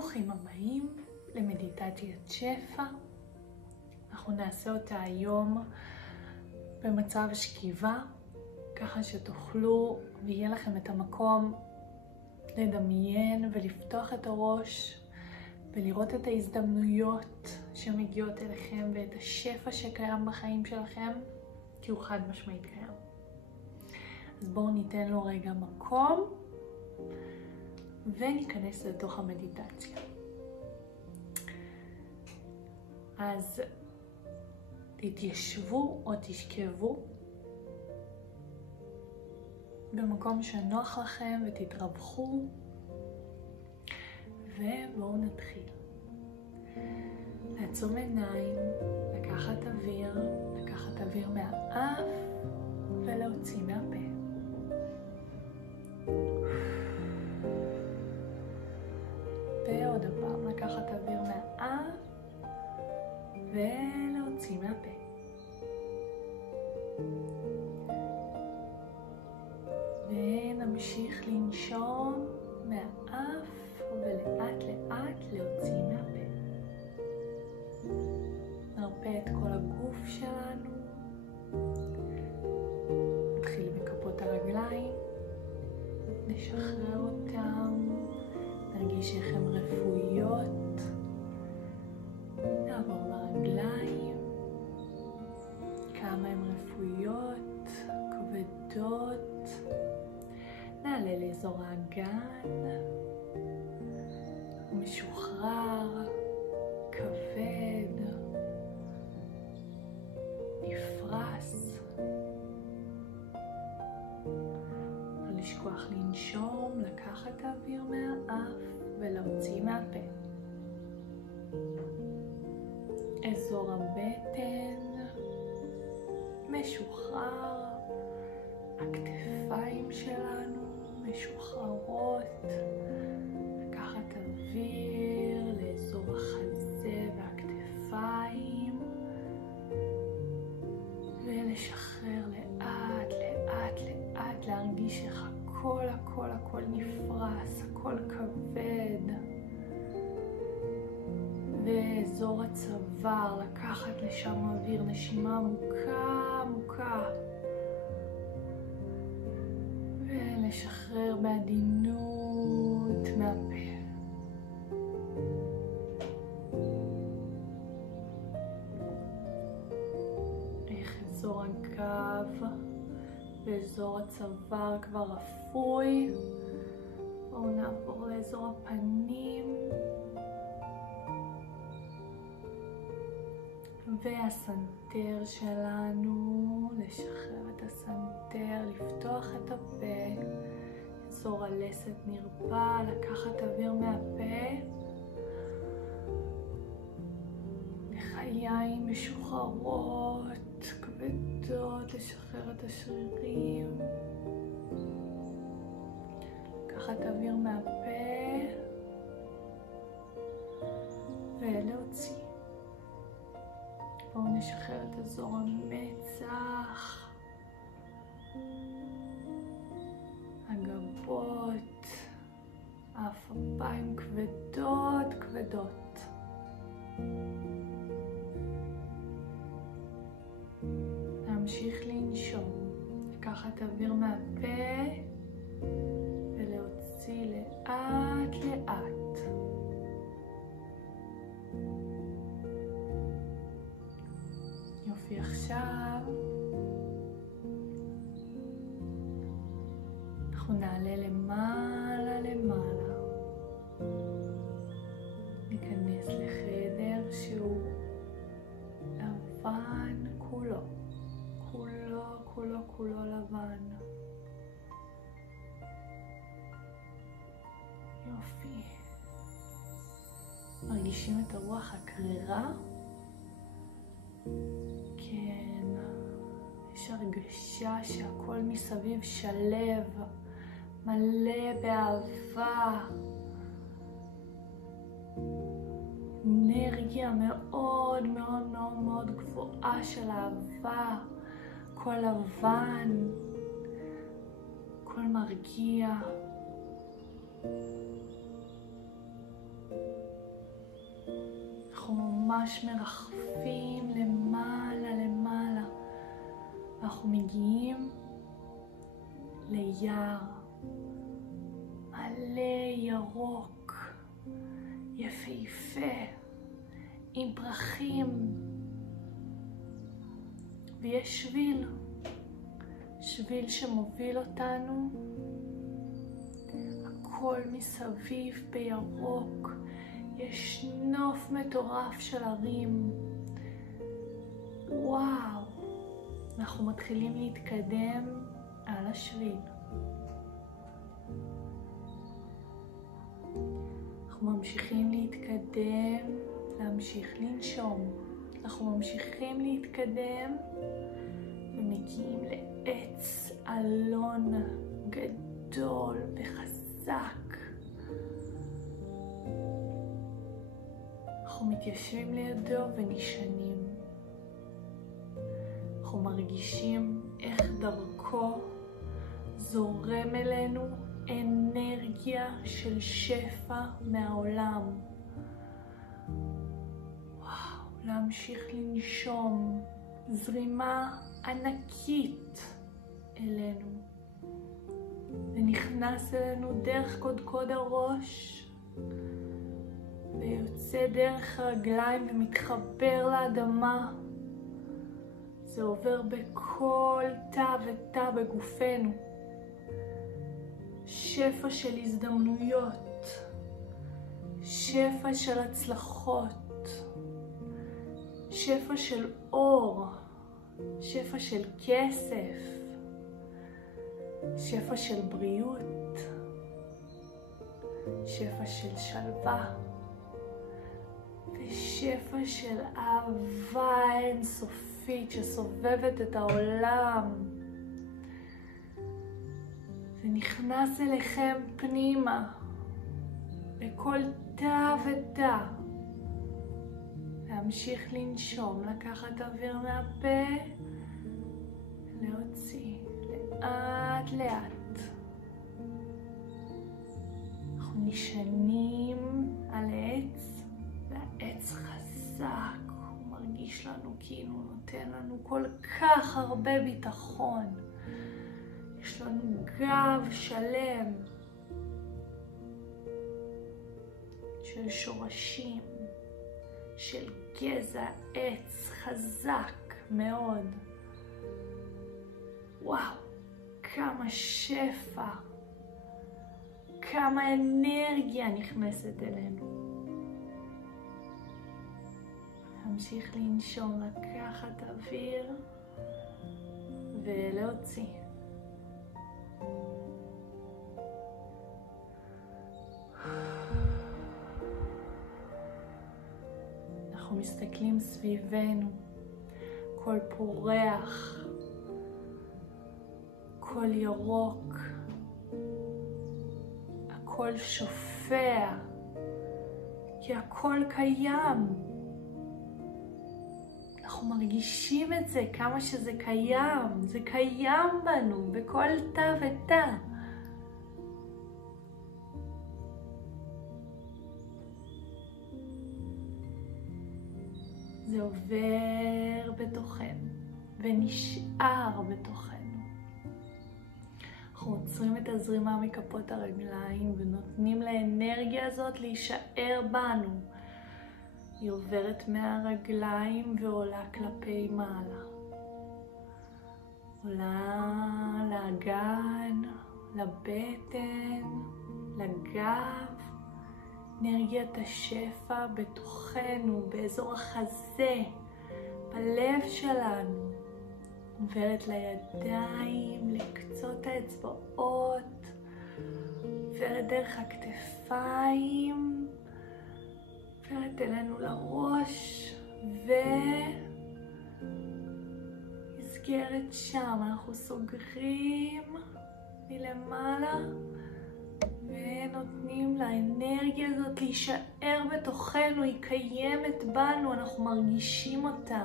ברוכים הבאים למדיטציית שפע. אנחנו נעשה אותה היום במצב שכיבה, ככה שתוכלו ויהיה לכם את המקום לדמיין ולפתוח את הראש ולראות את ההזדמנויות שמגיעות אליכם ואת השפע שקיים בחיים שלכם, כי הוא חד משמעית קיים. אז בואו ניתן לו רגע מקום וניכנס לתוך המדיטציה. אז תתיישבו או תשכבו במקום שנוח לכם ותתרווחו, ובואו נתחיל. לעצום עיניים, לקחת אוויר מהאף ולהוציא מהפה. ועוד פעם, לקחת אוויר מהאף ולהוציא מהפה. ונמשיך לנשום מהאף ולאט לאט להוציא מהפה. נרפה את כל הגוף שלנו. נתחיל בכפות הרגליים, נשחרר אותם, נרגיש איך הן רפואיות. נעבור לרגליים, כמה הן רפואיות, כבדות. נעלה לאזור האגן, משוחרר, כבד, נפרס. לא לשכוח לנשום, לקחת האוויר מהאף ולהוציא מהפה. אזור הבטן משוחרר, הכתפיים שלנו משוחררות. לקחת אוויר לאזור החזה והכתפיים ולשחרר לאט לאט לאט, להרגיש איך הכל נפרס, הכל כבד. ואזור הצוואר, לקחת לשם אוויר, נשימה עמוקה ולשחרר בעדינות מהפה. איך אזור הגב ואזור הצוואר כבר אפוי. בואו נעבור לאזור הפנים והסנטר שלנו, לשחרר את הסנטר, לפתוח את הפה. אזור הלסת נרפא, לקחת אוויר מהפה. לחיים משוחררות, כבדות, לשחרר את השרירים. לקחת אוויר מהפה ולהוציא. בואו נשחרר את אזור המצח, הגבות, האפיים כבדות. להמשיך לנשום, לקחת אוויר מהפה ולהוציא לאט לאט. יופי, עכשיו אנחנו נעלה למעלה. ניכנס לחדר שהוא לבן כולו לבן. יופי. מרגישים את הרוח הקרירה? כן, יש הרגשה שהכל מסביב שלב, מלא באהבה, אנרגיה מאוד גבוהה של אהבה, כל לבן, כל מרגיע. ממש מרחפים למעלה למעלה. אנחנו מגיעים ליער מלא ירוק, יפהפה, עם פרחים, ויש שביל שמוביל אותנו, הכל מסביב בירוק, יש נוף מטורף של הרים. וואו, אנחנו מתחילים להתקדם על השביל. אנחנו ממשיכים להתקדם, להמשיך לנשום. אנחנו ממשיכים להתקדם ומגיעים לעץ אלון גדול וחזק. אנחנו מתיישבים לידו ונשענים. אנחנו מרגישים איך דרכו זורם אלינו אנרגיה של שפע מהעולם. וואו, להמשיך לנשום, זרימה ענקית אלינו. זה נכנס אלינו דרך קודקוד הראש, ויוצא דרך הרגליים ומתחבר לאדמה. זה עובר בכל תא ותא בגופנו. שפע של הזדמנויות, שפע של הצלחות, שפע של אור, שפע של כסף, שפע של בריאות, שפע של שלווה, ושפע של אהבה אינסופית שסובבת את העולם. זה נכנס אליכם פנימה, בכל תא ותא. להמשיך לנשום, לקחת אוויר מהפה, להוציא לאט לאט. אנחנו נשענים על עץ, והעץ חזק, הוא מרגיש לנו כאילו הוא נותן לנו כל כך הרבה ביטחון. יש לנו גב שלם של שורשים, של גזע עץ חזק מאוד. וואו, כמה שפע, כמה אנרגיה נכנסת אלינו. להמשיך לנשום, לקחת אוויר ולהוציא. אנחנו מסתכלים סביבנו, כל פורח, כל ירוק, הכל שופע, כי הכל קיים. אנחנו מרגישים את זה, כמה שזה קיים, זה קיים בנו, בכל תא ותא. זה עובר בתוכנו ונשאר בתוכנו. אנחנו עוצרים את הזרימה מכפות הרגליים ונותנים לאנרגיה הזאת להישאר בנו. היא עוברת מהרגליים ועולה כלפי מעלה. עולה לאגן, לבטן, לגב. אנרגיית השפע בתוכנו, באזור החזה, בלב שלנו. עוברת לידיים, לקצות האצבעות, עוברת דרך הכתפיים, עוברת אלינו לראש, נסגרת שם. אנחנו סוגרים מלמעלה, ונותנים לאנרגיה הזאת להישאר בתוכנו. היא קיימת בנו, אנחנו מרגישים אותה.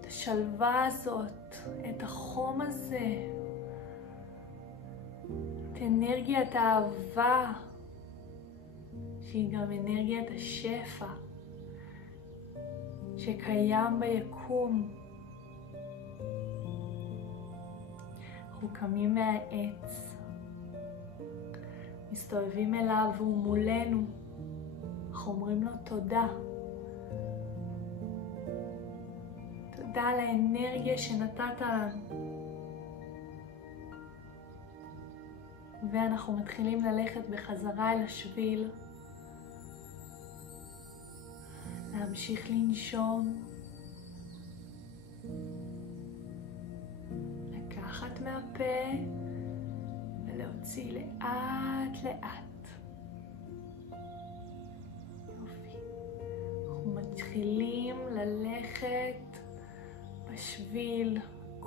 את השלווה הזאת, את החום הזה, את אנרגיית האהבה, שהיא גם אנרגיית השפע. שקיים ביקום. אנחנו קמים מהעץ, מסתובבים אליו והוא מולנו. אנחנו אומרים לו תודה. תודה על האנרגיה שנתת לנו. ואנחנו מתחילים ללכת בחזרה אל השביל. להמשיך לנשום. לקחת מהפה ולהוציא לאט לאט. יופי. אנחנו מתחילים ללכת בשביל.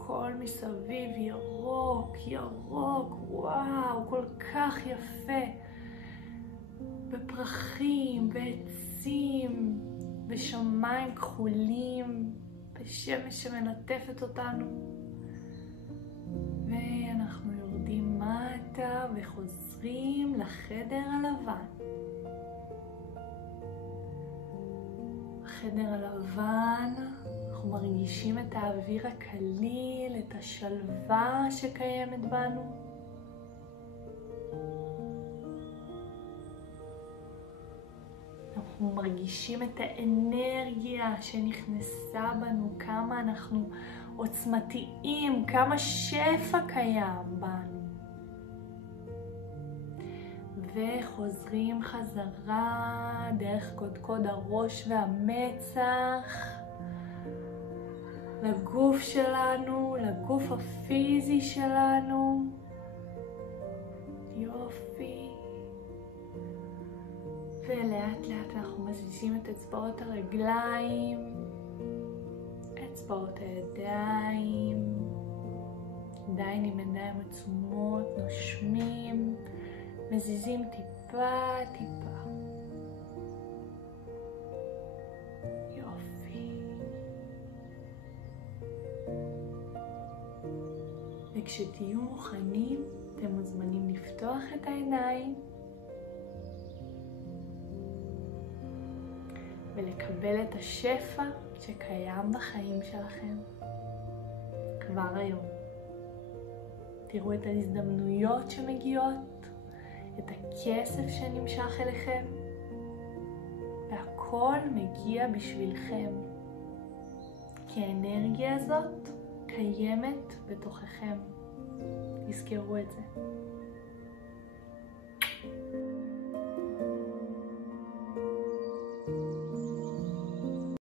כל מסביב ירוק, ירוק, וואו, כל כך יפה. בפרחים, בעצים, בשמיים כחולים, בשמש שמלטפת אותנו. ואנחנו יורדים מטה וחוזרים לחדר הלבן. בחדר הלבן אנחנו מרגישים את האוויר הקליל, את השלווה שקיימת בנו. אנחנו מרגישים את האנרגיה שנכנסה בנו, כמה אנחנו עוצמתיים, כמה שפע קיים בנו. וחוזרים חזרה דרך קודקוד הראש והמצח לגוף שלנו, לגוף הפיזי שלנו. יופי. ולאט לאט אנחנו מזיזים את אצבעות הרגליים, אצבעות הידיים, עדיין עם עיניים עצומות, נושמים, מזיזים טיפה טיפה. יופי. וכשתהיו מוכנים, אתם מוזמנים לפתוח את העיניים ולקבל את השפע שקיים בחיים שלכם כבר היום. תראו את ההזדמנויות שמגיעות, את הכסף שנמשך אליכם, והכל מגיע בשבילכם, כי האנרגיה הזאת קיימת בתוככם. תזכרו את זה.